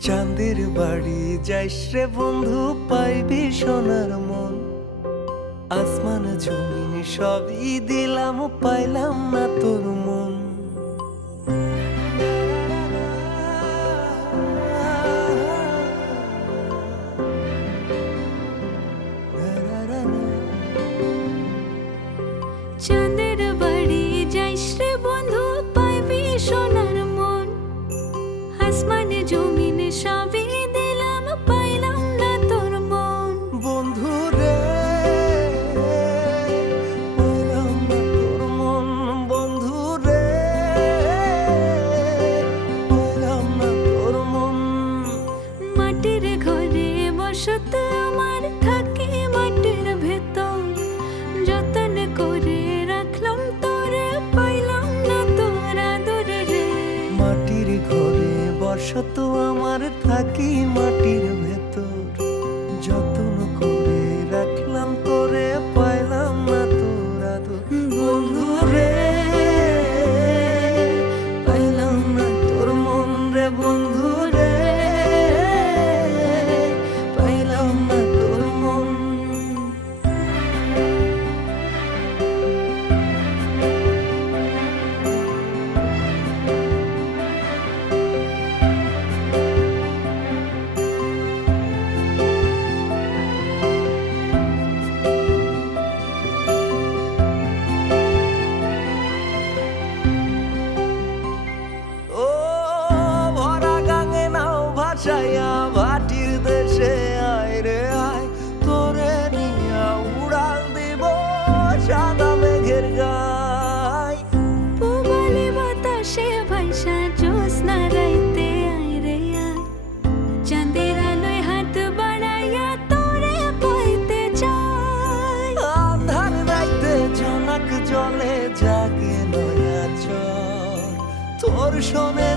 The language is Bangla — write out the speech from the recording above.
চাঁদের বাড়ি যাইস রে বন্ধু, পাইবি সোনার মন। আসমান জমিন সবই দিলাম, পাইলাম না তোর মন। শত আমার থাকি মা। 你说？